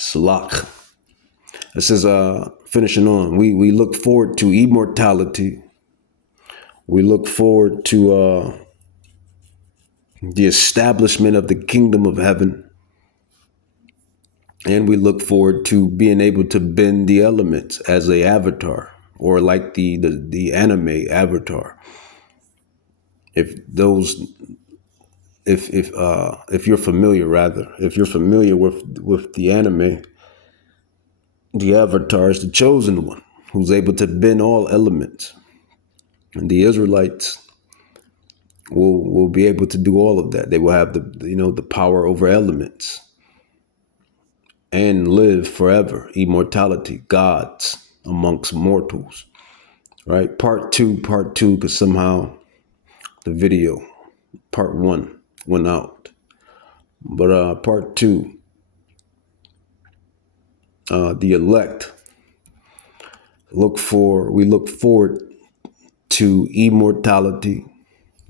Salak. It says, finishing on, we look forward to immortality. We look forward to the establishment of the kingdom of heaven. And we look forward to being able to bend the elements as a avatar, or like the anime Avatar. If you're familiar, with the anime, the Avatar is the chosen one who's able to bend all elements. And the Israelites will be able to do all of that. They will have the power over elements and live forever, immortality, gods amongst mortals. Right? Part two, because somehow the video, part one, went out. But part two, the elect, we look forward to immortality,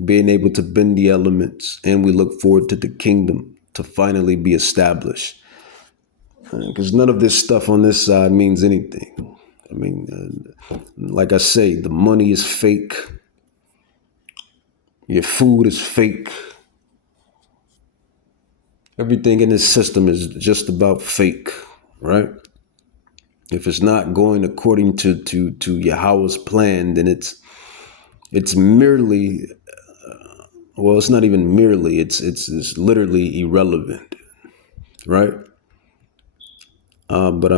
being able to bend the elements, and we look forward to the kingdom to finally be established. Because none of this stuff on this side means anything. I mean, like I say, the money is fake. Your food is fake. Everything in this system is just about fake, right? If it's not going according to Yahweh's plan, then it's merely, well, it's not even merely, it's literally irrelevant, right? But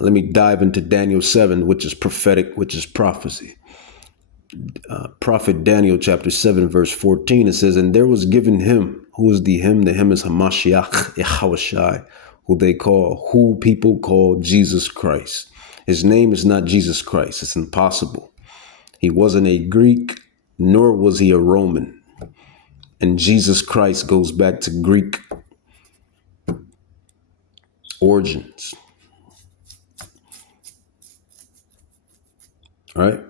let me dive into Daniel 7, which is prophetic, which is prophecy. Prophet Daniel chapter 7, verse 14, it says, and there was given him, who is the him? The him is Hamashiach, Yahawashi, who people call Jesus Christ. His name is not Jesus Christ. It's impossible. He wasn't a Greek, nor was he a Roman. And Jesus Christ goes back to Greek origins. Right?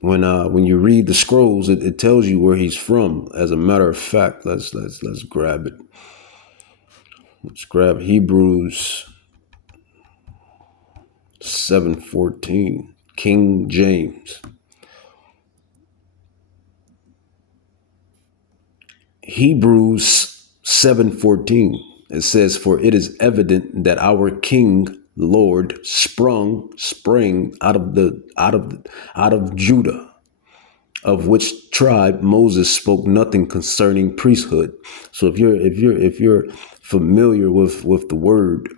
When you read the scrolls, it tells you where he's from. As a matter of fact, let's grab it. Let's grab Hebrews 7:14, King James. Hebrews 7:14. It says, for it is evident that our King Lord sprang out of Judah, of which tribe Moses spoke nothing concerning priesthood. So if you're familiar with the word,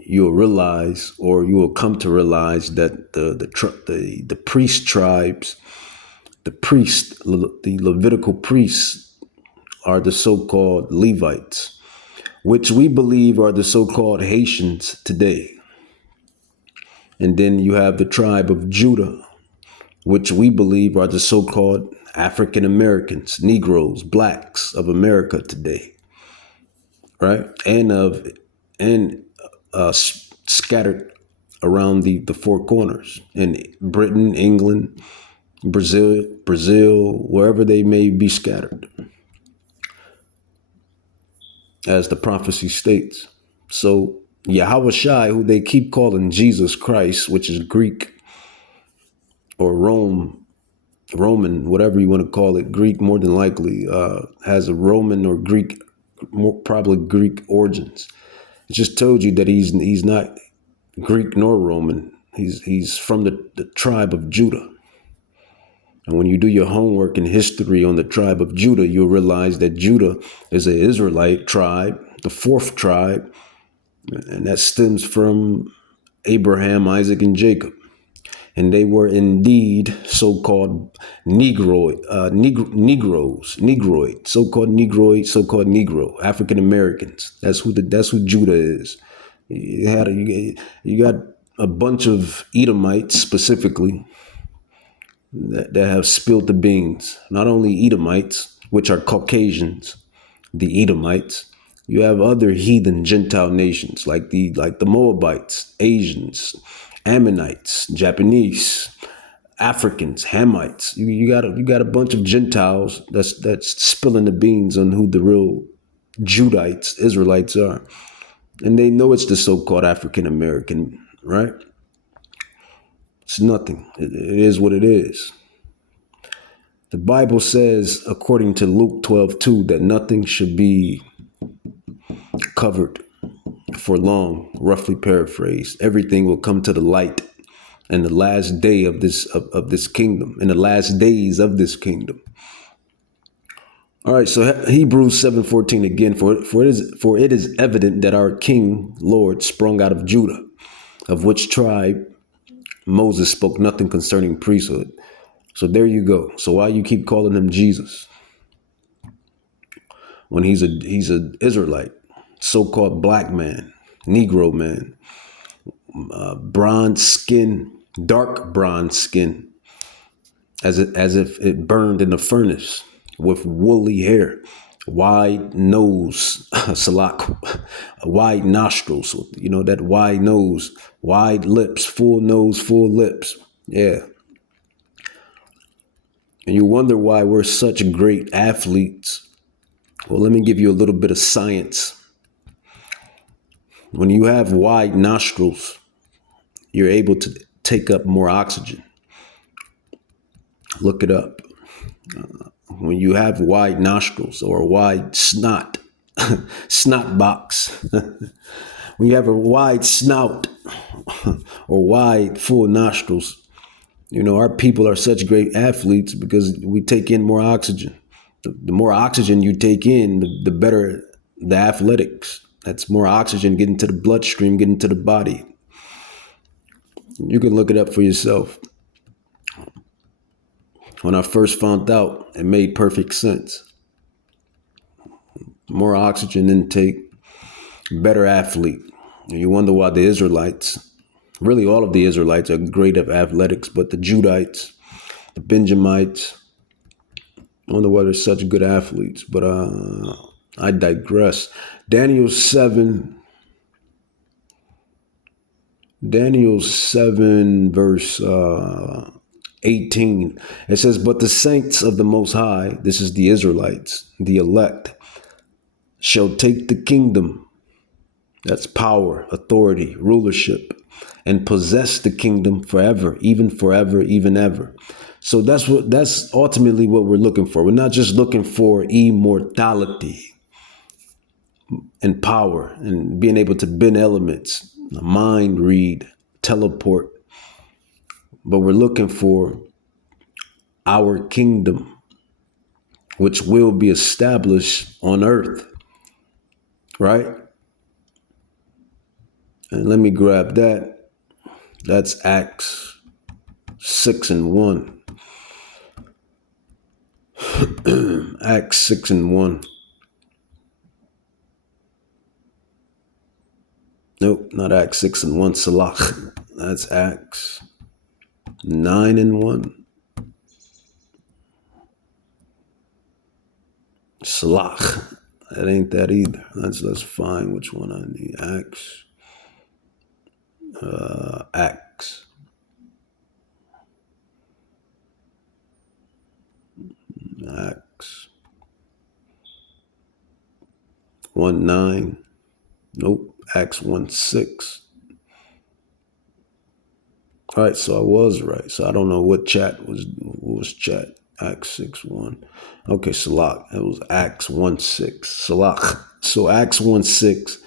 you'll realize, or you will come to realize, that the priest tribes, the Levitical priests are the so-called Levites, which we believe are the so-called Haitians today. And then you have the tribe of Judah, which we believe are the so-called African Americans, Negroes, blacks of America today, right? And scattered around the four corners in Britain, England, Brazil, wherever they may be scattered, as the prophecy states. So Yahawashi, who they keep calling Jesus Christ, which is Greek or Roman, whatever you want to call it, Greek more than likely, has a Roman or Greek, probably Greek origins. It just told you that he's not Greek nor Roman. He's from the tribe of Judah. And when you do your homework and history on the tribe of Judah, you'll realize that Judah is an Israelite tribe, the fourth tribe, and that stems from Abraham, Isaac, and Jacob. And they were indeed so-called Negroid, so-called Negro, African Americans. That's who Judah is. You got a bunch of Edomites specifically that have spilled the beans. Not only Edomites, which are Caucasians, the Edomites. You have other heathen Gentile nations like the Moabites, Asians, Ammonites, Japanese, Africans, Hamites. You got a bunch of Gentiles that's spilling the beans on who the Judites, Israelites are. And they know it's the so-called African American, right? It's nothing. It is what it is. The Bible says, according to Luke 12:2, that nothing should be covered for long, roughly paraphrased. Everything will come to the light in the last day of this kingdom, in the last days of this kingdom. All right, so Hebrews 7:14 again, for it is evident that our King, Lord, sprung out of Judah, of which tribe Moses spoke nothing concerning priesthood. So there you go. So why you keep calling him Jesus when he's an Israelite, so-called black man, Negro man, bronze skin, dark bronze skin, as if it burned in a furnace, with woolly hair, wide nose, salak, wide nostrils, that wide nose, wide lips, full nose, full lips. Yeah. And you wonder why we're such great athletes. Well, let me give you a little bit of science. When you have wide nostrils, you're able to take up more oxygen. Look it up. When you have wide nostrils or a wide snot, snot box, when you have a wide snout or wide full nostrils, our people are such great athletes because we take in more oxygen. The more oxygen you take in, the better the athletics. That's more oxygen getting to the bloodstream, getting to the body. You can look it up for yourself. When I first found out, it made perfect sense. More oxygen intake, better athlete. And you wonder why the Israelites, really all of the Israelites, are great at athletics, but the Judites, the Benjamites, I wonder why they're such good athletes. But I digress. Daniel 7 verse 18. It says, but the saints of the Most High, this is the Israelites, the elect, shall take the kingdom. That's power, authority, rulership, and possess the kingdom forever, even ever. So that's ultimately what we're looking for. We're not just looking for immortality and power and being able to bend elements, mind read, teleport, but we're looking for our kingdom, which will be established on earth, right? And let me grab that. That's Acts 6:1. Acts 6:1. Nope, not Acts 6:1. Salach. That's Acts 9:1. Salach. That ain't that either. Let's find which one I need. Acts. Acts 1:9. Nope. Acts 1:6. All right, so I was right. So I don't know what was chat. Acts 6:1. Okay, Salak. It was Acts 1:6. Salak. So Acts 1:6.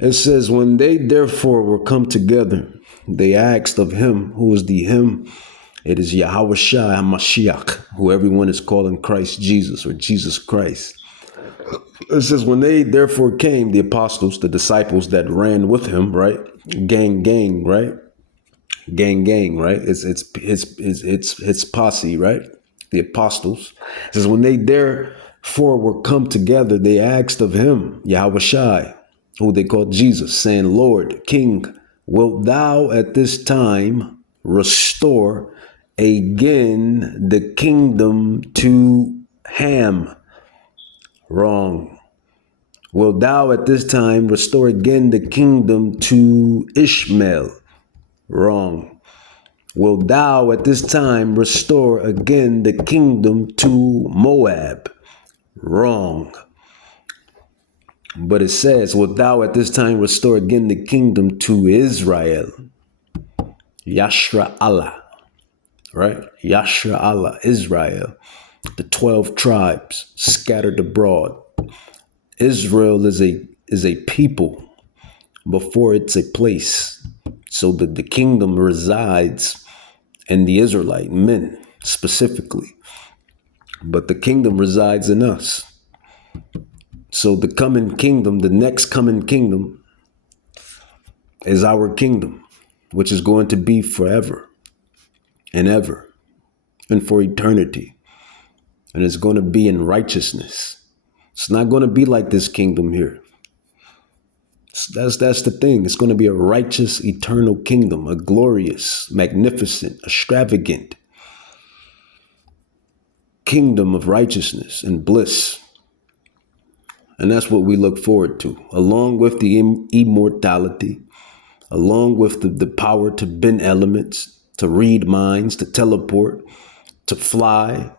It says, when they therefore were come together, they asked of him, who is the him? It is Yahushua HaMashiach, who everyone is calling Christ Jesus or Jesus Christ. It says, when they therefore came, the apostles, the disciples that ran with him, right? Gang, right? Gang, right? It's posse, right? The apostles. It says, when they therefore were come together, they asked of him, Yahushua, who they called Jesus, saying, Lord, King, wilt thou at this time restore again the kingdom to Ham? Wrong. Wilt thou at this time restore again the kingdom to Ishmael? Wrong. Wilt thou at this time restore again the kingdom to Moab? Wrong. But it says, "Wilt thou at this time restore again the kingdom to Israel?" Yashra Allah, right? Yashra Allah, Israel, the 12 tribes scattered abroad. Israel is a people before it's a place. So that the kingdom resides in the Israelite men specifically. But the kingdom resides in us. So the coming kingdom, the next coming kingdom is our kingdom, which is going to be forever and ever and for eternity. And it's going to be in righteousness. It's not going to be like this kingdom here. That's the thing. It's going to be a righteous, eternal kingdom, a glorious, magnificent, extravagant kingdom of righteousness and bliss. And that's what we look forward to, along with the immortality, along with the power to bend elements, to read minds, to teleport, to fly,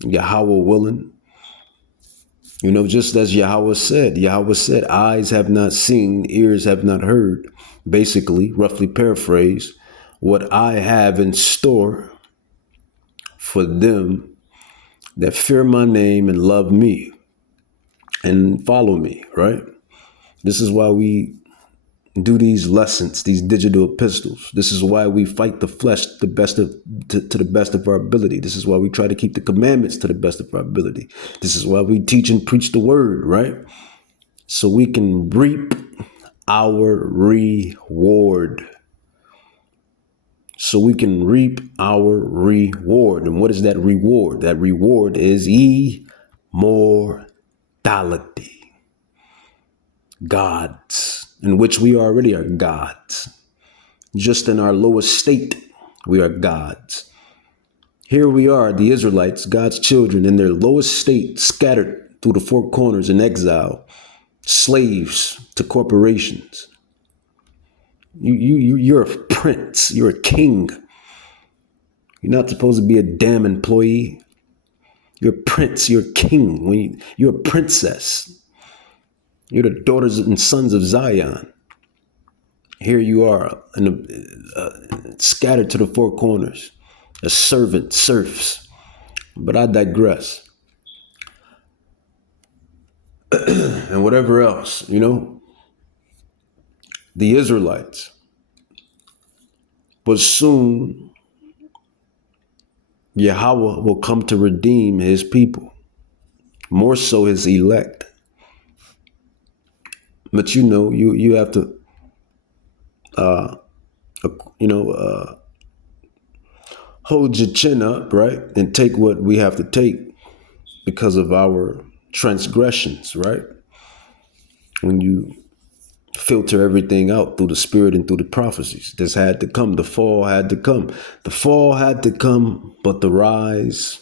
Yahweh willing. You know, just as Yahweh said, eyes have not seen, ears have not heard, basically, roughly paraphrase, what I have in store for them that fear my name and love me and follow me, right? This is why we do these lessons, these digital epistles. This is why we fight the flesh to the best of our ability. This is why we try to keep the commandments to the best of our ability. This is why we teach and preach the word, right? So we can reap our reward. So we can reap our reward. And what is that reward? That reward is immortality. Gods, in which we already are gods. Just in our lowest state, we are gods. Here we are, the Israelites, God's children, in their lowest state, scattered through the four corners in exile, slaves to corporations. You're a prince. You're a king. You're not supposed to be a damn employee. You're a prince. You're a king. You're a princess. You're the daughters and sons of Zion. Here you are, scattered to the four corners, as serfs. But I digress. And whatever else, you know, the Israelites. But soon, Yahweh will come to redeem his people, more so his elect. But you know, you have to, hold your chin up, right? And take what we have to take because of our transgressions, right? When you filter everything out through the spirit and through the prophecies, this had to come. The fall had to come. The fall had to come, but the rise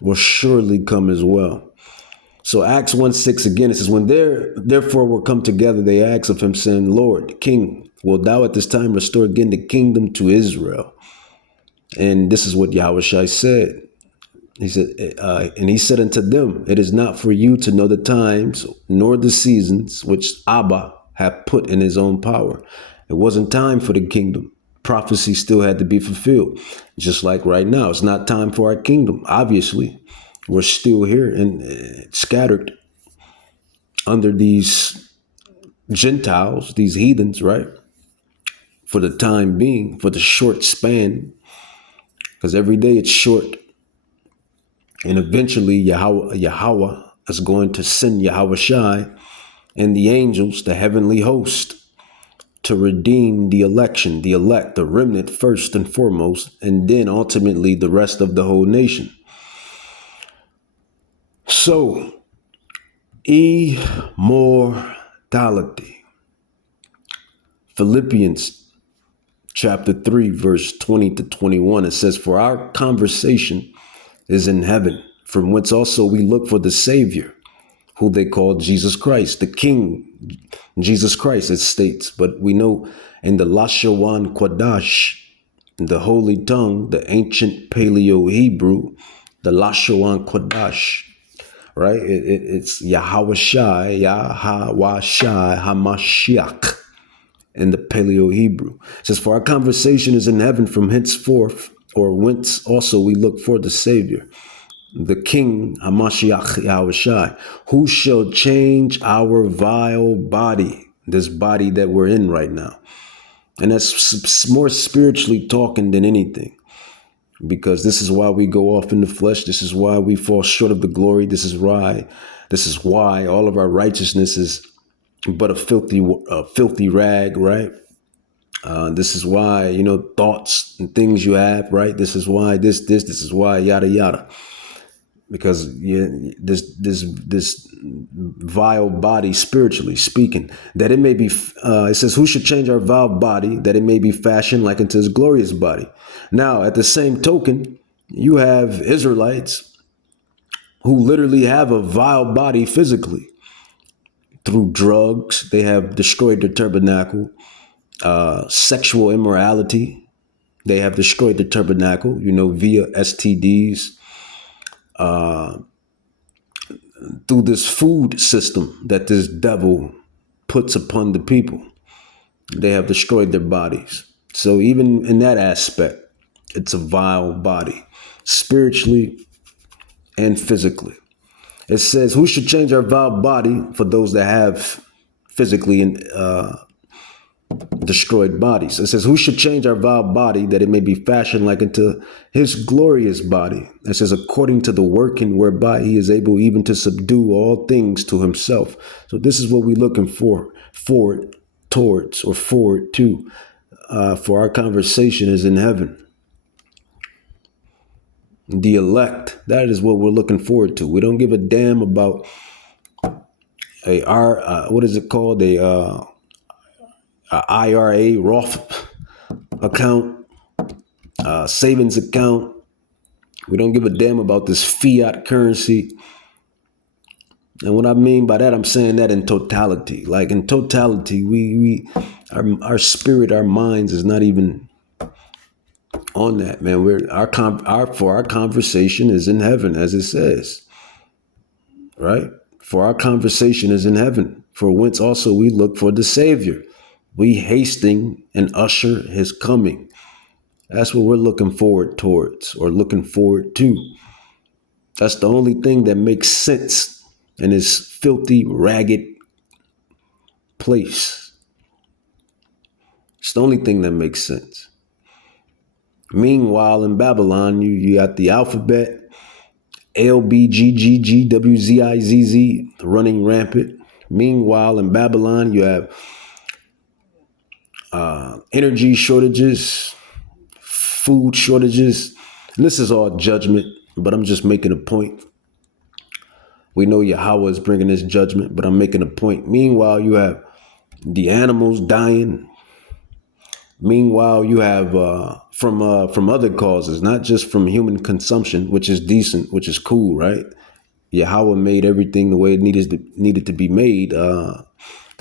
will surely come as well. So Acts 1:6 again, it says, when therefore were come together, they asked of him, saying, Lord, King, wilt thou at this time restore again the kingdom to Israel? And this is what Yahushua said. He said, and he said unto them, it is not for you to know the times nor the seasons which Abba hath put in his own power. It wasn't time for the kingdom. Prophecy still had to be fulfilled. Just like right now, it's not time for our kingdom. Obviously, we're still here and scattered under these Gentiles, these heathens, right? For the time being, for the short span, because every day it's short. And eventually Yahweh is going to send Yahushai and the angels, the heavenly host, to redeem the election, the elect, the remnant first and foremost, and then ultimately the rest of the whole nation. So, immortality. Philippians chapter 3, verse 20 to 21, it says, for our conversation is in heaven, from whence also we look for the Savior, who they call Jesus Christ, the King, Jesus Christ, it states. But we know in the Lashawan Quadash, the holy tongue, the ancient Paleo Hebrew, the Lashawan Quadash, right? It's Yahweh Shai, Yahweh Shai, Hamashiach in the Paleo Hebrew. It says, for our conversation is in heaven from henceforth, or whence also we look for the Savior, the King, Hamashiach Yahweh Shai, who shall change our vile body, this body that we're in right now. And that's more spiritually talking than anything, because this is why we go off in the flesh. This is why we fall short of the glory. This is why all of our righteousness is but a filthy rag, right? This is why, thoughts and things you have, right? This is why this is why yada yada. Because this vile body, spiritually speaking, that it may be, it says, who should change our vile body that it may be fashioned like unto his glorious body. Now, at the same token, you have Israelites who literally have a vile body physically. Through drugs, they have destroyed their tabernacle. Sexual immorality, they have destroyed the tabernacle, via STDs. Through this food system that this devil puts upon the people, they have destroyed their bodies. So even in that aspect, it's a vile body, spiritually and physically. It says, who should change our vile body, for those that have physically and destroyed bodies. It says, who should change our vile body that it may be fashioned like unto his glorious body. It says, according to the working whereby he is able even to subdue all things to himself. So this is what we're looking forward to. For our conversation is in heaven. The elect, that is what we're looking forward to. We don't give a damn about what is it called? A IRA, Roth account, savings account. We don't give a damn about this fiat currency. And what I mean by that, I'm saying that in totality. Like in totality, our spirit, our minds is not even on that, man. Our conversation is in heaven, as it says, right? For our conversation is in heaven, for whence also we look for the Savior. We hasting and usher his coming. That's what we're looking forward towards, or looking forward to. That's the only thing that makes sense in this filthy, ragged place. It's the only thing that makes sense. Meanwhile, in Babylon, you got the alphabet, LBGGGWZIZZ running rampant. Meanwhile, in Babylon, you have energy shortages, food shortages. And this is all judgment, but I'm just making a point. We know Yahweh is bringing this judgment, but I'm making a point. Meanwhile, you have the animals dying. Meanwhile, you have from other causes, not just from human consumption, which is decent, which is cool, right? Yahweh made everything the way it needed to be made. The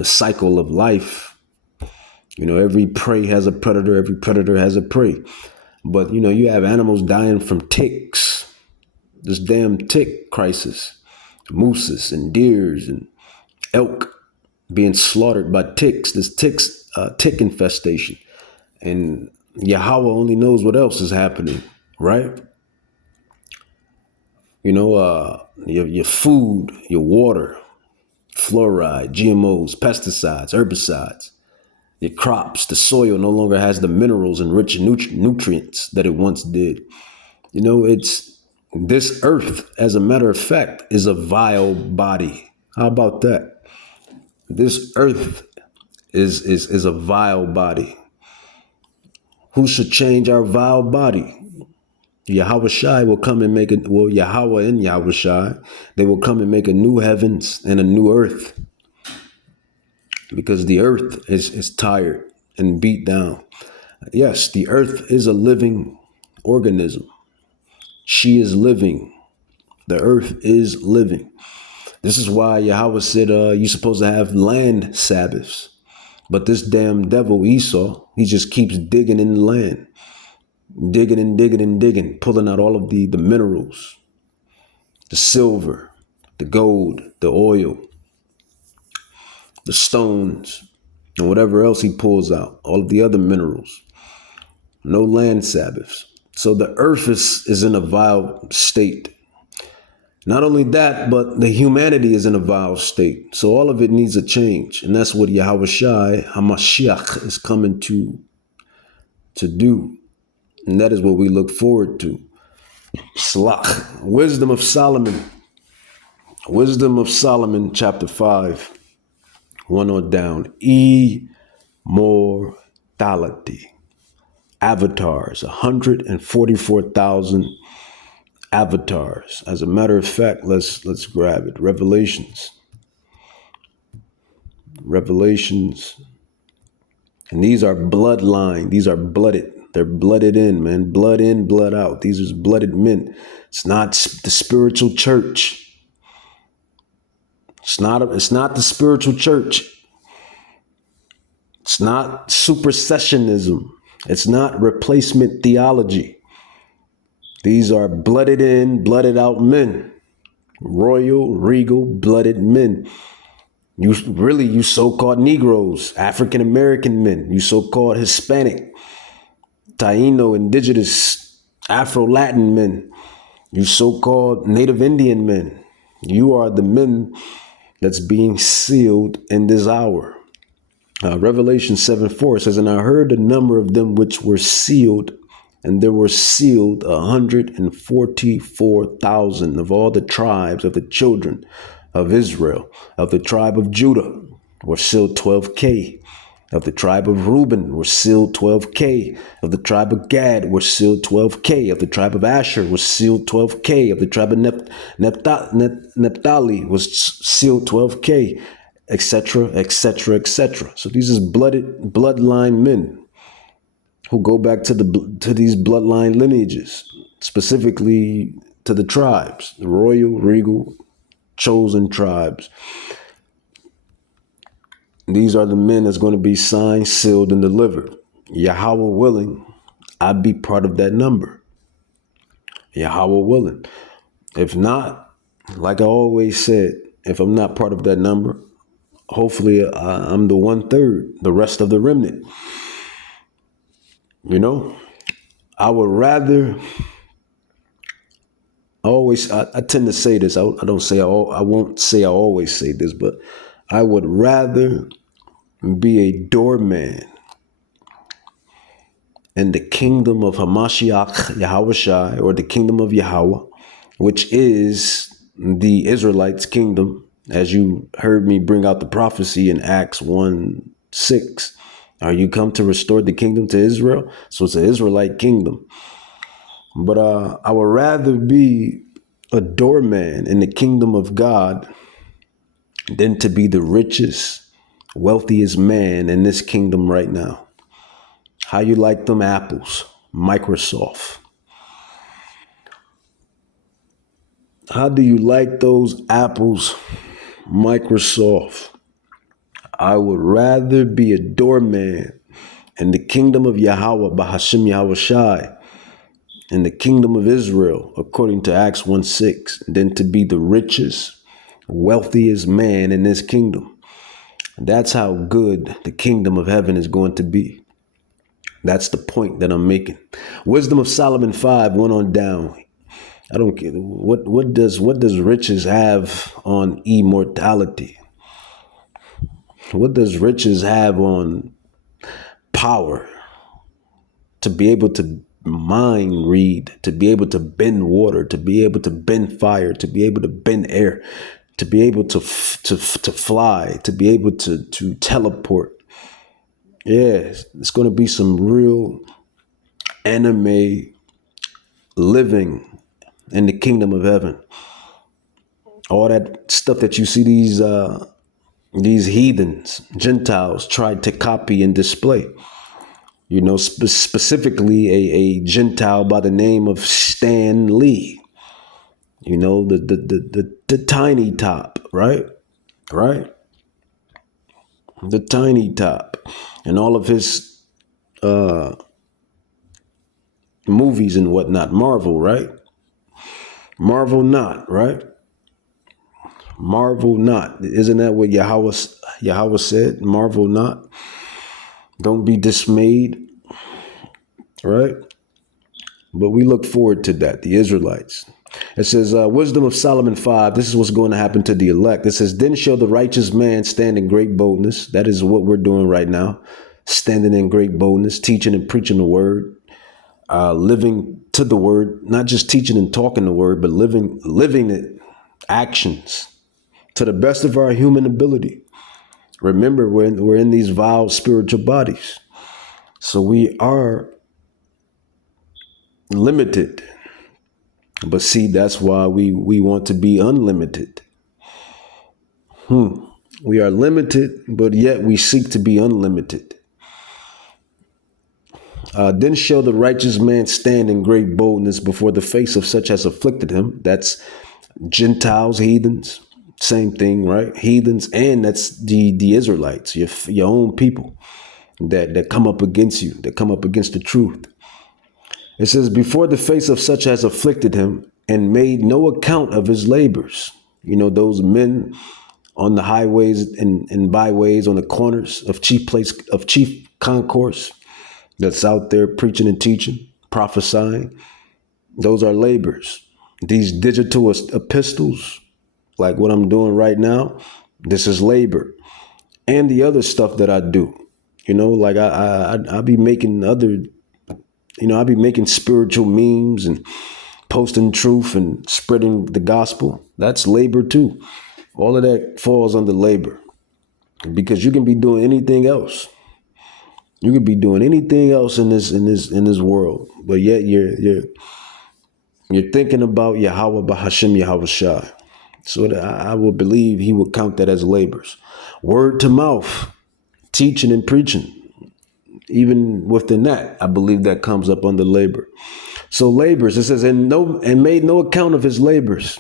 cycle of life. Every prey has a predator. Every predator has a prey. But, you have animals dying from ticks. This damn tick crisis. Mooses and deers and elk being slaughtered by ticks. This tick infestation. And Yahweh only knows what else is happening, right? Your food, your water, fluoride, GMOs, pesticides, herbicides. Your crops, the soil no longer has the minerals and rich nutrients that it once did. It's this earth, as a matter of fact, is a vile body. How about that? This earth is a vile body. Who should change our vile body? Yahweh Shai will come and make it. Well, Yahweh and Yahweh Shai, they will come and make a new heavens and a new earth. Because the earth is tired and beat down. Yes, the earth is a living organism. She is living. The earth is living. This is why Yahweh said you're supposed to have land Sabbaths. But this damn devil Esau, he just keeps digging in the land. Digging and digging and digging, pulling out all of the minerals, the silver, the gold, the oil, the stones, and whatever else he pulls out, all of the other minerals. No land Sabbaths. So the earth is in a vile state. Not only that, but the humanity is in a vile state. So all of it needs a change. And that's what Yahweh Shai HaMashiach is coming to do. And that is what we look forward to. Slach. Wisdom of Solomon. Wisdom of Solomon, chapter 5. 1 on down. Immortality. Avatars. 144,000 avatars. As a matter of fact, let's grab it. Revelations. And these are bloodline. These are blooded. They're blooded in, man. Blood in, blood out. These are blooded men. It's not the spiritual church. It's not the spiritual church. It's not supersessionism. It's not replacement theology. These are blooded in, blooded out men. Royal, regal, blooded men. You so-called Negroes, African American men, you so-called Hispanic, Taino, indigenous, Afro-Latin men, you so-called Native Indian men. You are the men that's being sealed in this hour. Revelation 7:4 says, and I heard the number of them which were sealed, and there were sealed 144,000 of all the tribes of the children of Israel. Of the tribe of Judah were sealed 12K. Of the tribe of Reuben were sealed 12K. Of the tribe of Gad were sealed 12K. Of the tribe of Asher was sealed 12K. Of the tribe of Naphtali was sealed 12K, etc., etc., etc. So these is bloodline men who go back to these bloodline lineages, specifically to the tribes, the royal, regal, chosen tribes. These are the men that's going to be signed, sealed, and delivered. Yahweh willing, I'd be part of that number. Yahweh willing. If not, like I always said, if I'm not part of that number, hopefully I'm the 1/3, the rest of the remnant. You know, I would rather. I tend to say this. I won't say I always say this, but I would rather be a doorman in the kingdom of Hamashiach, Yahweh Shai, or the kingdom of Yahweh, which is the Israelites' kingdom, as you heard me bring out the prophecy in Acts 1:6. Are you come to restore the kingdom to Israel? So it's an Israelite kingdom. But I would rather be a doorman in the kingdom of God than to be the richest, wealthiest man in this kingdom right now. How you like them apples? Microsoft. How do you like those apples? Microsoft. I would rather be a doorman in the kingdom of Yahweh, Bahashim Yahweh Shai, in the kingdom of Israel, according to Acts 1:6, than to be the richest, wealthiest man in this kingdom. That's how good the kingdom of heaven is going to be. That's the point that I'm making. Wisdom of Solomon 5, 1 on down. I don't care. What does riches have on immortality? What does riches have on power? To be able to mind read, to be able to bend water, to be able to bend fire, to be able to bend air, to be able to fly, to be able to teleport. Yeah, it's going to be some real anime living in the kingdom of heaven. All that stuff that you see these heathens, Gentiles tried to copy and display. You know, specifically a Gentile by the name of Stan Lee. You know, the tiny top, right? Right? The tiny top. And all of his movies and whatnot. Marvel, right? Marvel not, right? Marvel not. Isn't that what Yahweh said? Marvel not. Don't be dismayed, right? But we look forward to that, the Israelites. It says, Wisdom of Solomon 5, this is what's going to happen to the elect. It says, then shall the righteous man stand in great boldness. That is what we're doing right now, standing in great boldness, teaching and preaching the word, living to the word, not just teaching and talking the word, but living it, actions, to the best of our human ability. Remember, we're in these vile spiritual bodies. So we are limited. But see, that's why we want to be unlimited. We are limited, but yet we seek to be unlimited. Then shall the righteous man stand in great boldness before the face of such as afflicted him. That's Gentiles, heathens, same thing, right? Heathens, and that's the Israelites, your own people that come up against you, that come up against the truth. It says, before the face of such as afflicted him and made no account of his labors. You know, those men on the highways and byways, on the corners of chief concourse, that's out there preaching and teaching, prophesying. Those are labors. These digital epistles, like what I'm doing right now, this is labor. And the other stuff that I do, you know, like I be making I'll be making spiritual memes and posting truth and spreading the gospel. That's labor too. All of that falls under labor, because you can be doing anything else. You could be doing anything else in this world, but yet you're thinking about Yahweh Bahashem Yahweh Shai. So that I will believe he would count that as labors. Word to mouth, teaching and preaching. Even within that, I believe that comes up under labor. So labors, it says, and made no account of his labors.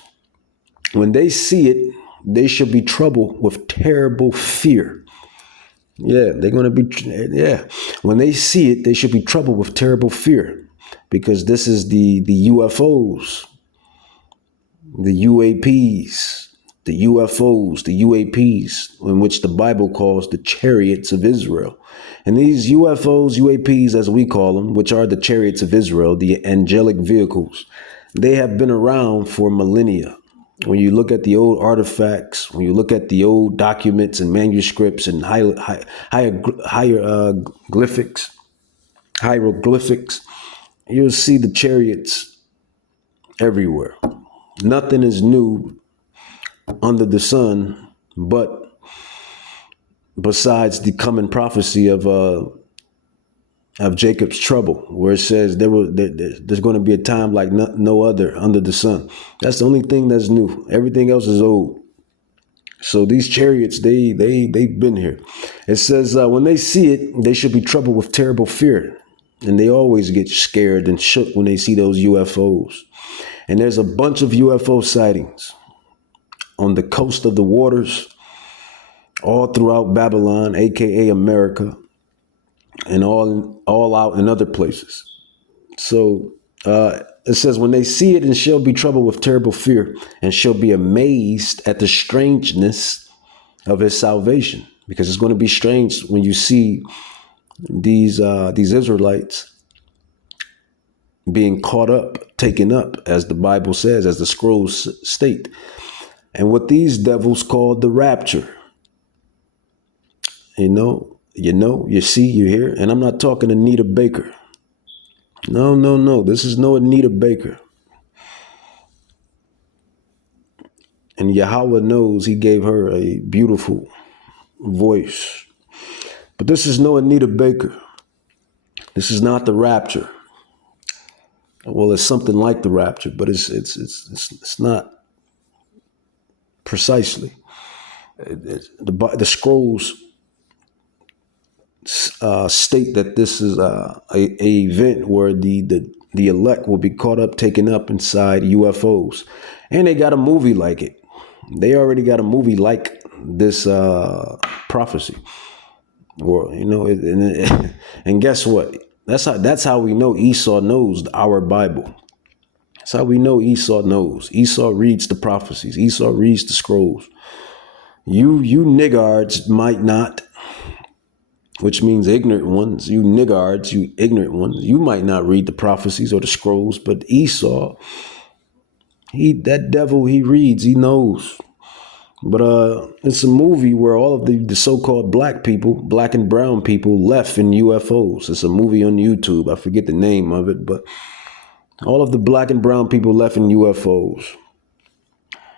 When they see it, they shall be troubled with terrible fear. Yeah, they're going to be, when they see it, they should be troubled with terrible fear, because this is the UFOs, the UAPs, the UFOs, the UAPs, in which the Bible calls the chariots of Israel. And these UFOs, UAPs, as we call them, which are the chariots of Israel, the angelic vehicles, they have been around for millennia. When you look at the old artifacts, when you look at the old documents and manuscripts and hieroglyphics, you'll see the chariots everywhere. Nothing is new under the sun, but besides the coming prophecy of Jacob's trouble, where it says there's going to be a time like no other under the sun. That's the only thing that's new. Everything else is old. So these chariots, they've been here. It says when they see it, they should be troubled with terrible fear. And they always get scared and shook when they see those UFOs. And there's a bunch of UFO sightings on the coast of the waters, all throughout Babylon, aka America, and all out in other places. So it says, when they see it, and shall be troubled with terrible fear, and shall be amazed at the strangeness of his salvation. Because it's going to be strange when you see these Israelites being caught up, taken up, as the Bible says, as the scrolls state, and what these devils call the rapture. You see, you hear, and I'm not talking Anita Baker. No. This is no Anita Baker. And Yahweh knows he gave her a beautiful voice. But this is no Anita Baker. This is not the rapture. Well, it's something like the rapture, but it's not precisely. The scrolls state that this is a event where the elect will be caught up, taken up inside UFOs, and they got a movie like it. They already got a movie like this prophecy, or and guess what? That's how we know Esau knows our Bible. That's how we know Esau knows. Esau reads the prophecies. Esau reads the scrolls. You niggards might not, which means ignorant ones. You niggards, you ignorant ones. You might not read the prophecies or the scrolls, but Esau, that devil, he reads, he knows. But it's a movie where all of the so-called black people, black and brown people, left in UFOs. It's a movie on YouTube. I forget the name of it, but all of the black and brown people left in UFOs.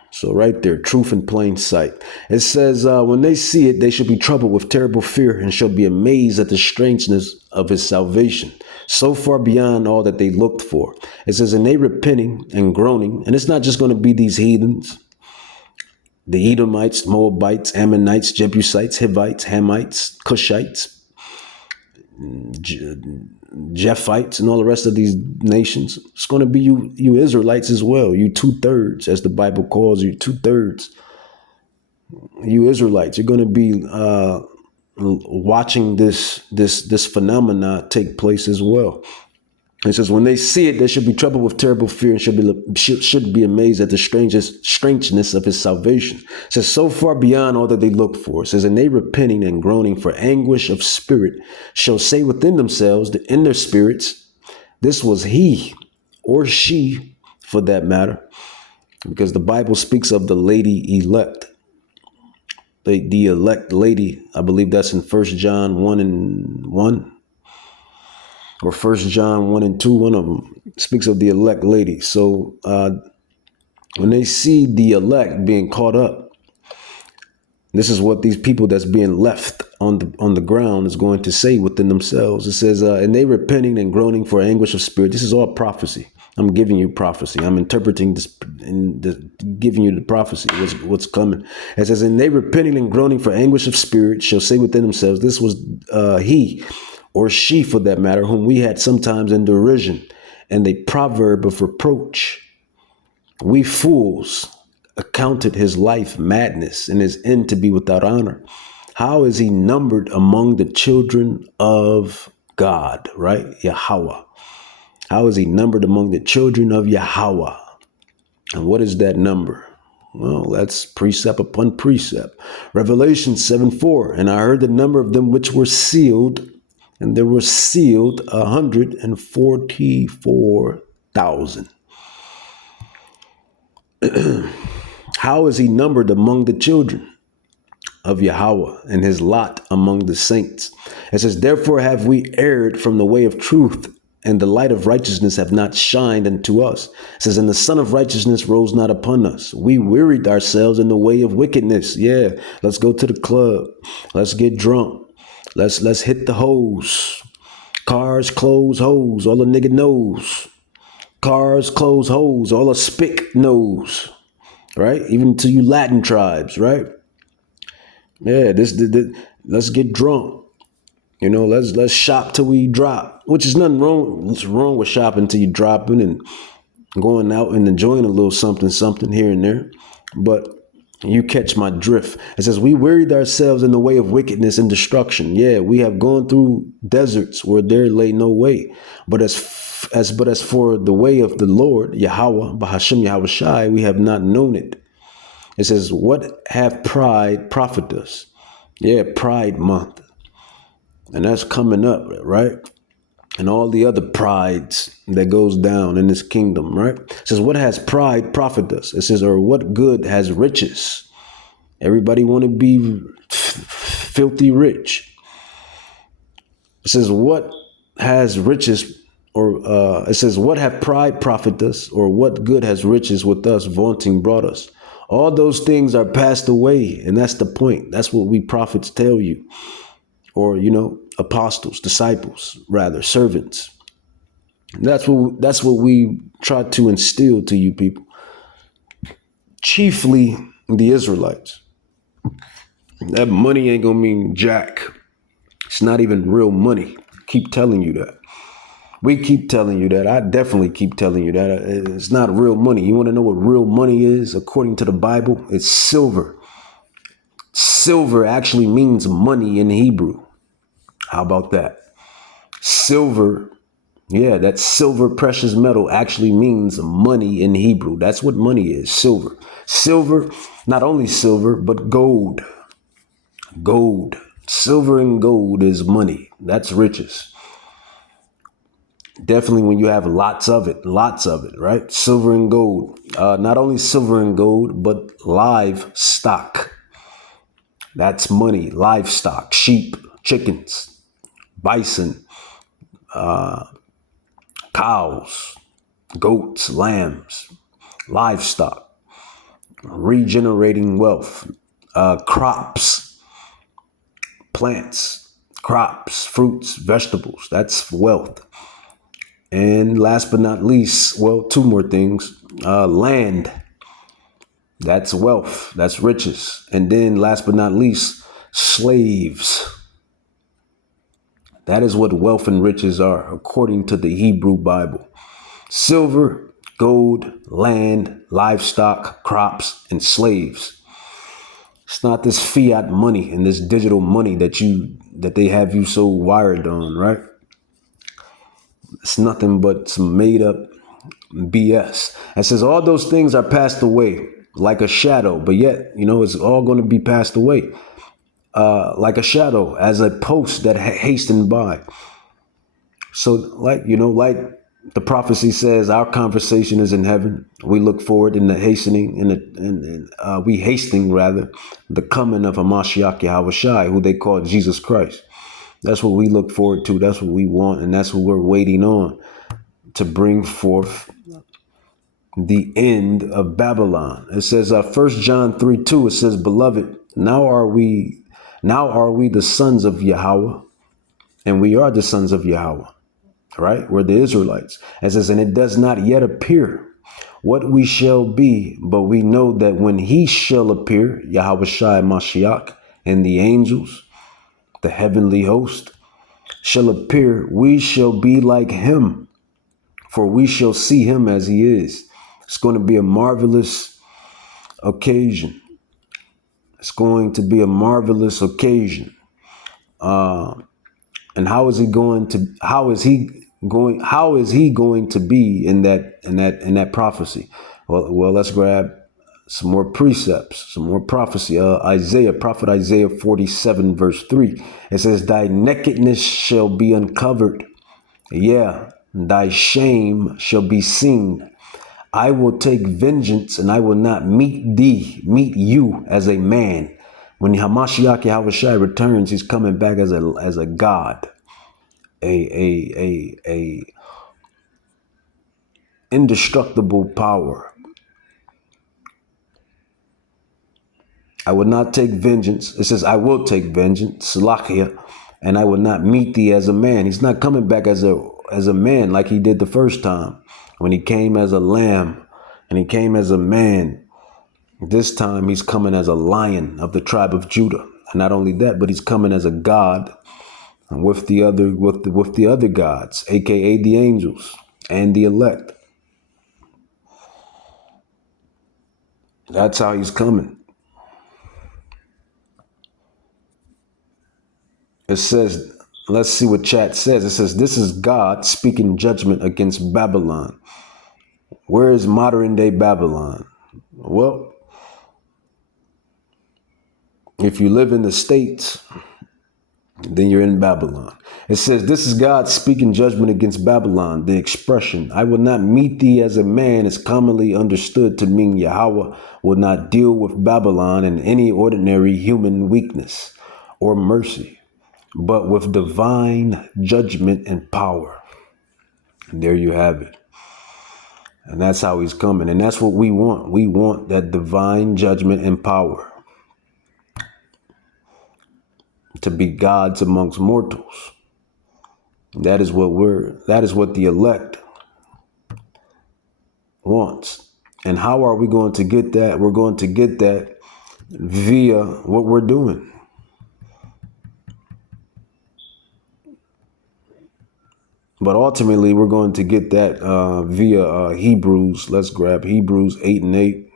So right there, truth in plain sight. It says, when they see it, they shall be troubled with terrible fear and shall be amazed at the strangeness of his salvation, so far beyond all that they looked for. It says, and they repenting and groaning, and it's not just going to be these heathens, the Edomites, Moabites, Ammonites, Jebusites, Hivites, Hamites, Cushites, Japhites, and all the rest of these nations. It's going to be you Israelites as well. You 2/3, as the Bible calls you, 2/3. You Israelites, you're going to be watching this phenomena take place as well. It says, when they see it, they should be troubled with terrible fear and should be amazed at the strangeness of his salvation. It says, so far beyond all that they look for. It says, and they repenting and groaning for anguish of spirit shall say within themselves, in their spirits, this was he or she, for that matter, because the Bible speaks of the lady elect. The elect lady, I believe that's in 1 John 1:1. Or 1 John 1:2, one of them speaks of the elect lady. So when they see the elect being caught up, this is what these people that's being left on the ground is going to say within themselves. It says, and they repenting and groaning for anguish of spirit. This is all prophecy. I'm giving you prophecy. I'm interpreting this and giving you the prophecy, what's coming. It says, and they repenting and groaning for anguish of spirit shall say within themselves, this was he or she, for that matter, whom we had sometimes in derision, and a proverb of reproach. We fools accounted his life madness and his end to be without honor. How is he numbered among the children of God, right? Yahweh. How is he numbered among the children of Yahweh? And what is that number? Well, that's precept upon precept. Revelation 7:4. And I heard the number of them which were sealed, and there were sealed 144,000. How is he numbered among the children of Yahweh, and his lot among the saints? It says, therefore have we erred from the way of truth, and the light of righteousness have not shined unto us. It says, and the sun of righteousness rose not upon us. We wearied ourselves in the way of wickedness. Yeah, let's go to the club. Let's get drunk. Let's hit the hoes. Cars, clothes, hoes, all a nigga knows. Cars, clothes, hoes, all a spick knows. Right? Even to you Latin tribes, right? Yeah, let's get drunk. You know, let's shop till we drop, which is nothing wrong. What's wrong with shopping till you dropping and going out and enjoying a little something here and there. But you catch my drift. It says, we wearied ourselves in the way of wickedness and destruction. Yeah, we have gone through deserts where there lay no way. But as for the way of the Lord, Yahweh, Bahashem Yahweh Shai, we have not known it. It says, what have pride profit us? Yeah, Pride Month. And that's coming up, right? And all the other prides that goes down in this kingdom, right? It says, what has pride profit us? It says, or what good has riches? Everybody want to be filthy rich. It says, what has riches, or it says, what have pride profit us? Or what good has riches with us vaunting brought us? All those things are passed away. And that's the point. That's what we prophets tell you. Or, you know, apostles, disciples, rather, servants. That's what we try to instill to you people. Chiefly the Israelites. That money ain't gonna mean jack. It's not even real money. Keep telling you that. We keep telling you that. I definitely keep telling you that. It's not real money. You want to know what real money is? According to the Bible, it's silver. Silver actually means money in Hebrew. How about that? Silver Yeah, that silver precious metal actually means money in Hebrew. That's what money is, silver. Silver, not only silver, but gold. Gold. Silver and gold is money. That's riches. Definitely when you have lots of it, right? Silver and gold. Not only silver and gold, but livestock. That's money. Livestock, sheep, chickens, bison, cows, goats, lambs, livestock, regenerating wealth, crops, plants, crops, fruits, vegetables. That's wealth. And last but not least, well, two more things. Land. That's wealth. That's riches. And then last but not least, slaves. That is what wealth and riches are, according to the Hebrew Bible. Silver, gold, land, livestock, crops, and slaves. It's not this fiat money and this digital money that they have you so wired on, right? It's nothing but some made up BS. It says all those things are passed away like a shadow, but yet, it's all going to be passed away like a shadow, as a post that hastened by. So, like the prophecy says, our conversation is in heaven. We look forward in the hastening, we hastening rather, the coming of Hamashiach Yahushai, who they call Jesus Christ. That's what we look forward to. That's what we want, and that's what we're waiting on to bring forth the end of Babylon. It says, 1 John 3:2. It says, "Beloved, now are we the sons of Yahweh, and we are the sons of Yahweh." Right? We're the Israelites. It says, "And it does not yet appear what we shall be, but we know that when he shall appear, Yahweh Shai Mashiach, and the angels, the heavenly host, shall appear, we shall be like him, for we shall see him as he is." It's going to be a marvelous occasion. It's going to be a marvelous occasion. And how is he going to be in that prophecy? Well, let's grab some more precepts, some more prophecy. Prophet Isaiah 47 verse 3. It says, "Thy nakedness shall be uncovered. Yeah, thy shame shall be seen. I will take vengeance, and I will not meet you as a man." When Hamashiach Yahushua returns, he's coming back as a God, a indestructible power. "I will not take vengeance." It says, "I will take vengeance, Salachia, and I will not meet thee as a man." He's not coming back as a man like he did the first time when he came as a lamb and he came as a man. This time he's coming as a lion of the tribe of Judah. And not only that, but he's coming as a God with the other gods, aka the angels and the elect. That's how he's coming. It says, let's see what chat says. It says, "This is God speaking judgment against Babylon." Where is modern day Babylon? Well, if you live in the States, then you're in Babylon. It says, "This is God speaking judgment against Babylon." The expression, "I will not meet thee as a man," is commonly understood to mean Yahweh will not deal with Babylon in any ordinary human weakness or mercy, but with divine judgment and power. And there you have it. And that's how he's coming. And that's what we want. We want that divine judgment and power to be gods amongst mortals. That is what the elect wants. And how are we going to get that? We're going to get that via what we're doing. But ultimately, we're going to get that via Hebrews. Let's grab Hebrews 8 and 8.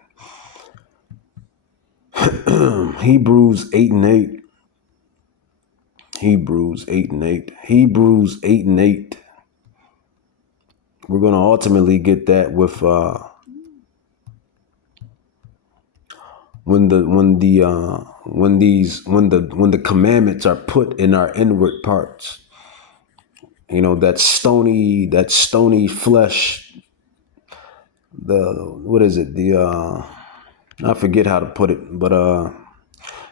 Hebrews 8 and 8. Hebrews 8 and 8. Hebrews 8 and 8. We're going to ultimately get that with when the commandments are put in our inward parts. You know, that stony flesh. What is it? I forget how to put it, but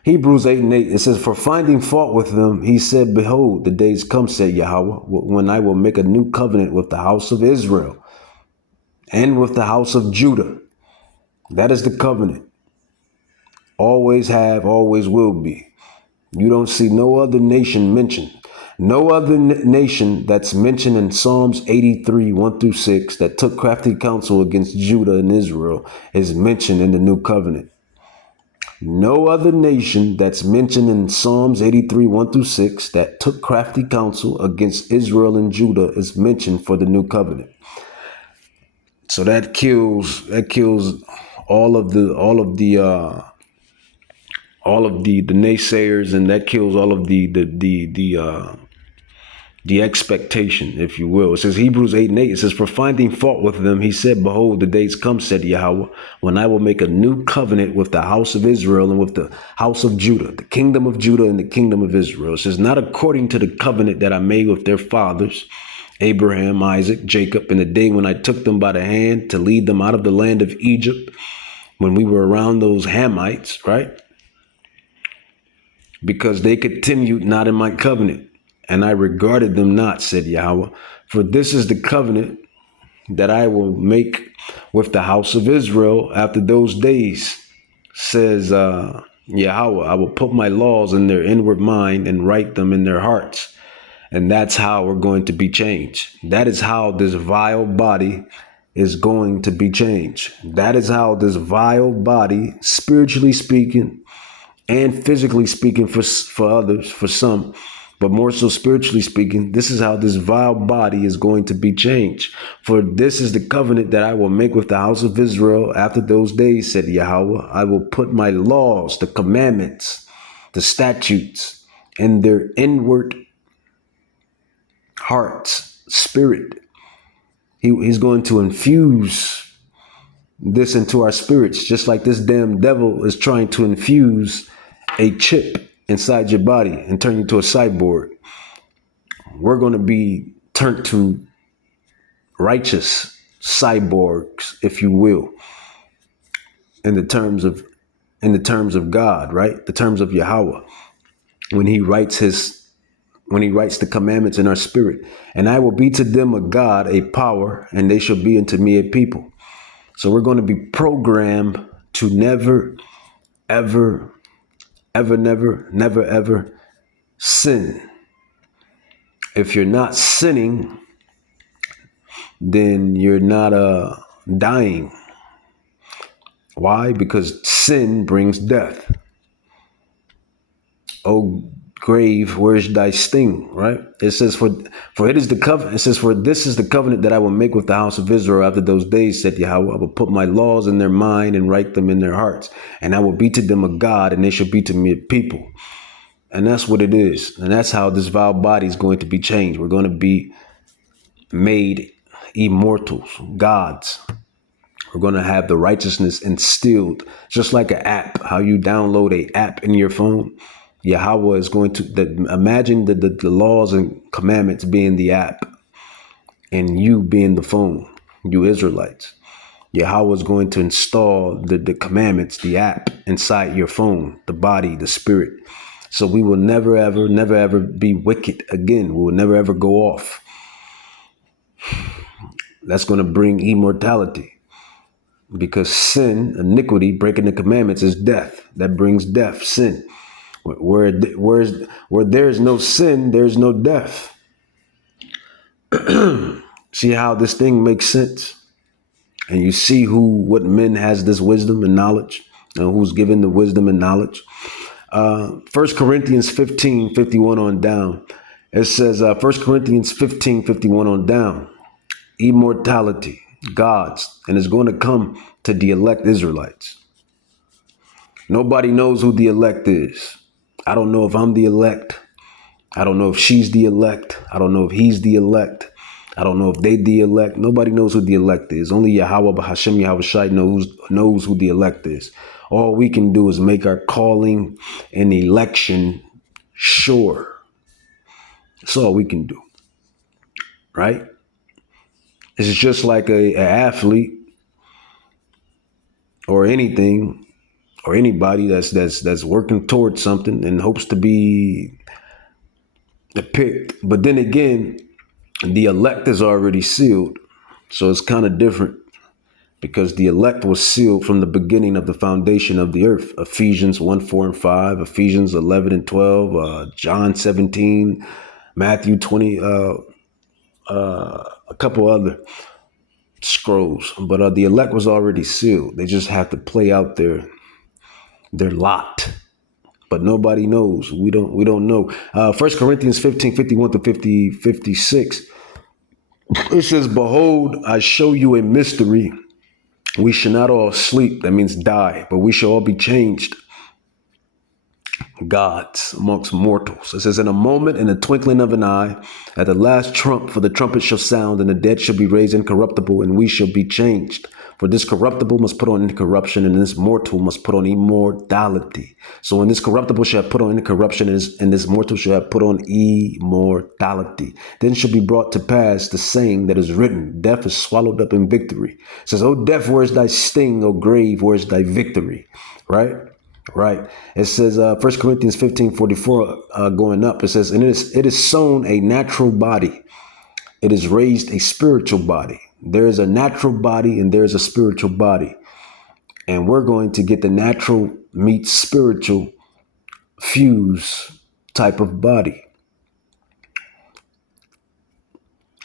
Hebrews 8:8, it says, "For finding fault with them, he said, Behold, the days come, said Yahweh, when I will make a new covenant with the house of Israel and with the house of Judah." That is the covenant. Always have, always will be. You don't see no other nation mentioned. No other nation that's mentioned in Psalms 83, 1 through 6, that took crafty counsel against Judah and Israel is mentioned in the new covenant. No other nation that's mentioned in Psalms 83, 1 through 6, that took crafty counsel against Israel and Judah is mentioned for the new covenant. So that kills all of the naysayers, and that kills all of the expectation, if you will. It says Hebrews 8:8, it says, "For finding fault with them, he said, Behold, the days come, said Yahweh, when I will make a new covenant with the house of Israel and with the house of Judah, the kingdom of Judah and the kingdom of Israel." It says, "Not according to the covenant that I made with their fathers, Abraham, Isaac, Jacob, in the day when I took them by the hand to lead them out of the land of Egypt, when we were around those Hamites," right? "Because they continued not in my covenant, and I regarded them not, said Yahweh. For this is the covenant that I will make with the house of Israel after those days, says Yahweh. I will put my laws in their inward mind and write them in their hearts." And that's how we're going to be changed. That is how this vile body is going to be changed. That is how this vile body, spiritually speaking and physically speaking for others, for some, but more so spiritually speaking, this is how this vile body is going to be changed. "For this is the covenant that I will make with the house of Israel after those days, said Yahweh. I will put my laws, the commandments, the statutes in their inward hearts, spirit." He's going to infuse this into our spirits, just like this damn devil is trying to infuse a chip inside your body and turn you to a cyborg. We're going to be turned to righteous cyborgs, if you will, in the terms of God, right? The terms of Yahweh, when he writes the commandments in our spirit. "And I will be to them a God, a power, and they shall be unto me a people." So we're going to be programmed to never, ever, never sin. If you're not sinning, then you're not dying. Why? Because sin brings death. "O grave, where's thy sting?" Right? It says, for it is the covenant. It says, "For this is the covenant that I will make with the house of Israel after those days, said Yahweh. I will put my laws in their mind and write them in their hearts. And I will be to them a God, and they shall be to me a people." And that's what it is. And that's how this vile body is going to be changed. We're going to be made immortals, gods. We're going to have the righteousness instilled, just like an app, how you download a app in your phone. Yahweh is going to, imagine the laws and commandments being the app and you being the phone, you Israelites. Yahweh is going to install the commandments, the app inside your phone, the body, the spirit. So we will never, ever be wicked again. We will never, ever go off. That's going to bring immortality, because sin, iniquity, breaking the commandments is death. That brings death, sin. Where there is no sin, there's no death. See how this thing makes sense? And you see what men has this wisdom and knowledge, and who's given the wisdom and knowledge. 1 Corinthians 15:51 on down. It says 1 Corinthians 15:51 on down. Immortality, God's, and it's going to come to the elect Israelites. Nobody knows who the elect is. I don't know if I'm the elect. I don't know if she's the elect. I don't know if he's the elect. I don't know if they the elect. Nobody knows who the elect is. Only Yahweh Bahashem Yahweh Shai knows who the elect is. All we can do is make our calling and election sure. That's all we can do, right? It's just like a athlete or anything or anybody that's working towards something and hopes to be picked. But then again, the elect is already sealed. So it's kind of different because the elect was sealed from the beginning of the foundation of the earth. Ephesians 1, 4, and 5, Ephesians 11 and 12, John 17, Matthew 20, a couple other scrolls. But the elect was already sealed. They just have to play out their lot. But nobody knows. We don't know. 1 Corinthians 15, 51 to 56. It says, behold, I show you a mystery. We shall not all sleep. That means die, but we shall all be changed. Gods amongst mortals. It says, in a moment, in the twinkling of an eye, at the last trump, for the trumpet shall sound, and the dead shall be raised incorruptible, and we shall be changed. For this corruptible must put on incorruption, and this mortal must put on immortality. So when this corruptible shall put on incorruption, and this mortal shall have put on immortality, then shall be brought to pass the saying that is written, death is swallowed up in victory. It says, O death, where is thy sting? O grave, where is thy victory? Right? Right. It says 1 Corinthians 15, 44, going up. It says, and it is sown a natural body. It is raised a spiritual body. There is a natural body and there is a spiritual body. And we're going to get the natural meets spiritual fuse type of body.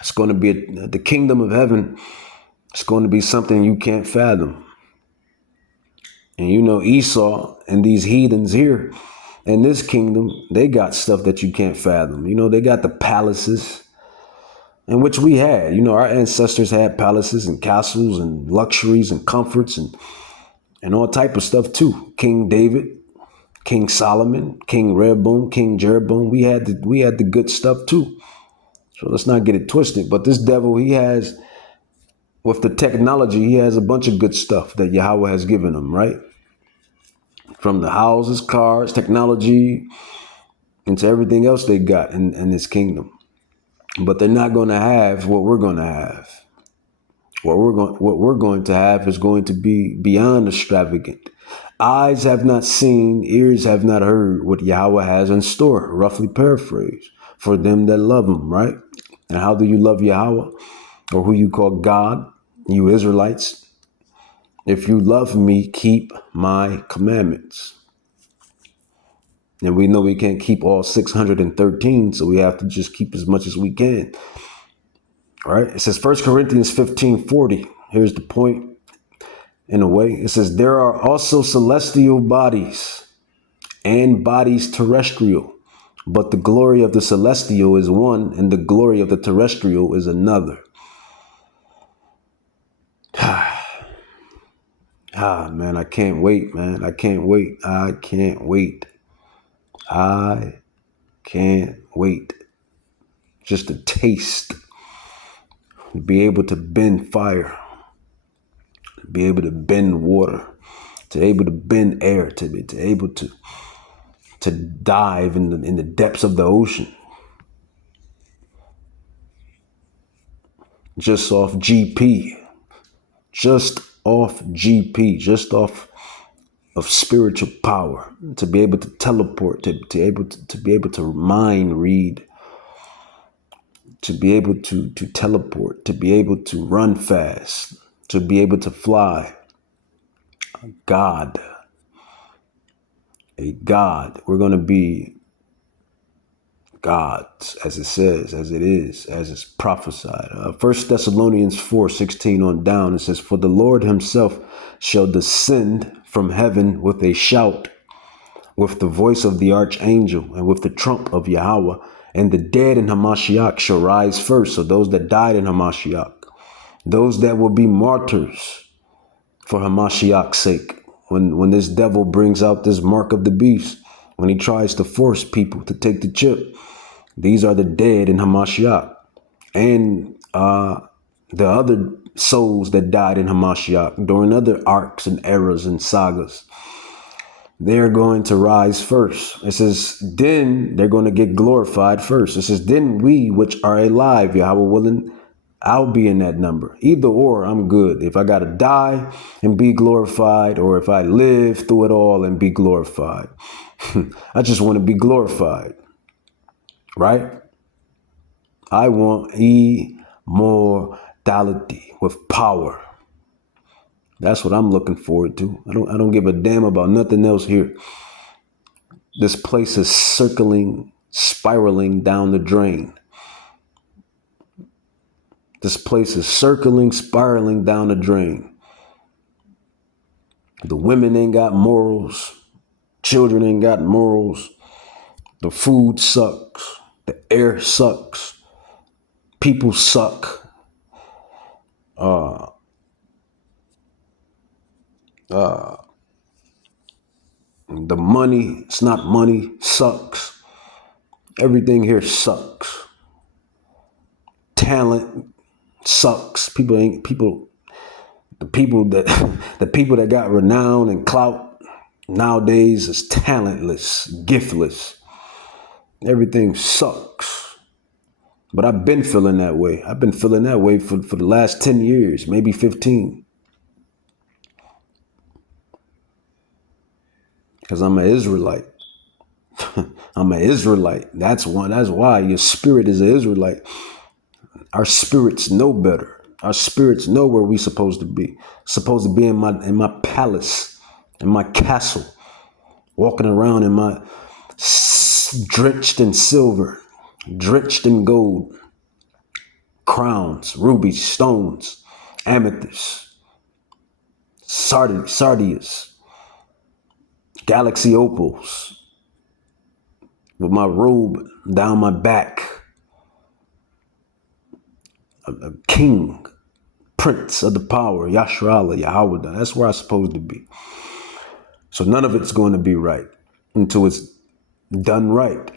It's going to be the kingdom of heaven. It's going to be something you can't fathom. And you know, Esau and these heathens here in this kingdom, they got stuff that you can't fathom. You know, they got the palaces, in which we had. You know, our ancestors had palaces and castles and luxuries and comforts and all type of stuff too. King David, King Solomon, King Rehoboam, King Jeroboam. We had the good stuff too. So let's not get it twisted. But this devil, he has, with the technology, he has a bunch of good stuff that Yahweh has given him, right? From the houses, cars, technology, into everything else they got in this kingdom. But they're not going to have what we're going to have. What we're going to have is going to be beyond extravagant. Eyes have not seen, ears have not heard what Yahweh has in store, roughly paraphrased, for them that love him, right? And how do you love Yahweh, or who you call God, you Israelites? If you love me, keep my commandments. And we know we can't keep all 613, so we have to just keep as much as we can. All right. It says 1 Corinthians 15:40. Here's the point in a way. It says, there are also celestial bodies and bodies terrestrial, but the glory of the celestial is one and the glory of the terrestrial is another. Man, I can't wait, man. I can't wait. I can't wait. I can't wait. Just to taste, be able to bend fire, be able to bend water, to be able to bend air, to be able to dive in the depths of the ocean. Just off GP, just off GP, just off of spiritual power, to be able to teleport, to be able to mind read, to be able to teleport, to be able to run fast, to be able to fly. God, a God. We're going to be gods, as it says, as it is, as it's prophesied. 1 Thessalonians 4:16 on down, it says, for the Lord himself shall descend from heaven with a shout, with the voice of the archangel, and with the trump of Yahweh, and the dead in Hamashiach shall rise first. So those that died in Hamashiach, those that will be martyrs for Hamashiach's sake, when this devil brings out this mark of the beast, when he tries to force people to take the chip, these are the dead in Hamashiach. And the other souls that died in Hamashiach during other arcs and eras and sagas, they're going to rise first. It says, then they're going to get glorified first. It says, then we which are alive, Yahweh willing, I'll be in that number. Either or, I'm good. If I got to die and be glorified, or if I live through it all and be glorified. I just want to be glorified, right? I want immortality with power. That's what I'm looking forward to. I don't give a damn about nothing else here. This place is circling, spiraling down the drain. This place is circling, spiraling down the drain. The women ain't got morals. Children ain't got morals. The food sucks. The air sucks. People suck. The money, it's not money, sucks. Everything here sucks. Talent sucks. The people that got renown and clout nowadays is talentless, giftless. Everything sucks. But I've been feeling that way. I've been feeling that way for the last 10 years, maybe 15. Because I'm an Israelite. I'm an Israelite. That's why your spirit is an Israelite. Our spirits know better. Our spirits know where we supposed to be. Supposed to be in my palace, in my castle, walking around in my drenched in silver, drenched in gold, crowns, rubies, stones, amethyst, sardius, galaxy opals, with my robe down my back, a king, prince of the power, Yashra'Allah, Yahweh. That's where I'm supposed to be. So none of it's going to be right until it's done right.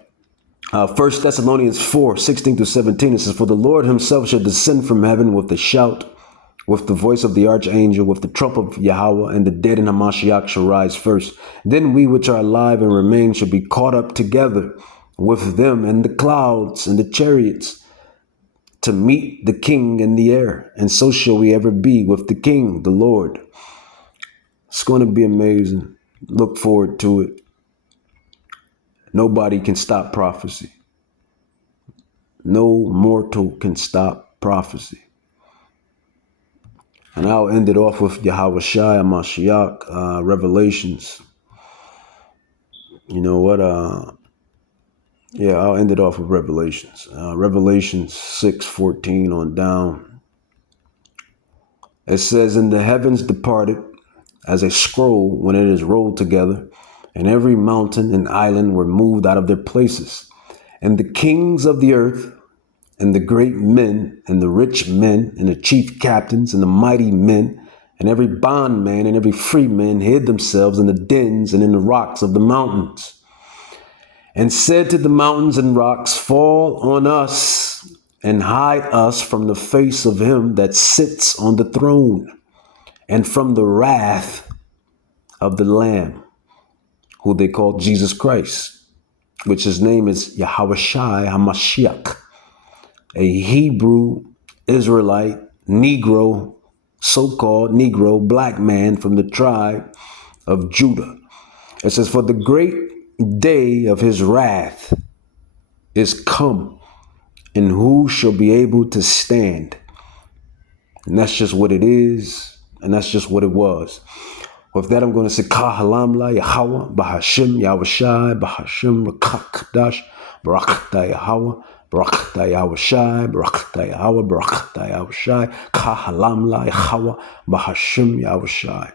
1 Thessalonians 4:16-17, it says, for the Lord himself shall descend from heaven with a shout, with the voice of the archangel, with the trump of Yahweh, and the dead in Hamashiach shall rise first. Then we which are alive and remain shall be caught up together with them in the clouds and the chariots to meet the King in the air. And so shall we ever be with the King, the Lord. It's going to be amazing. Look forward to it. Nobody can stop prophecy. No mortal can stop prophecy. And I'll end it off with Yahweh Shai Mashiach, Revelations. You know what? I'll end it off with Revelations. Revelations 6:14 on down. It says, and the heavens departed as a scroll when it is rolled together, and every mountain and island were moved out of their places. And the kings of the earth, and the great men, and the rich men, and the chief captains, and the mighty men, and every bondman and every free man hid themselves in the dens and in the rocks of the mountains, and said to the mountains and rocks, fall on us, and hide us from the face of him that sits on the throne, and from the wrath of the Lamb, who they call Jesus Christ, which his name is Yahweh Shai HaMashiach, a Hebrew, Israelite, Negro, so-called Negro, black man from the tribe of Judah. It says, for the great day of his wrath is come, and who shall be able to stand? And that's just what it is, and that's just what it was. With that, I'm going to say, Kahalamla Yahweh, Bahashim, Yahweh Shai, Bahashim, Rakakdash, Barakta Yahweh, Barakta Yahweh Shai, Barakta Yahweh, Barakta Yahweh Shai, Kahalamla Yahweh, Bahashim, Yahweh Shai.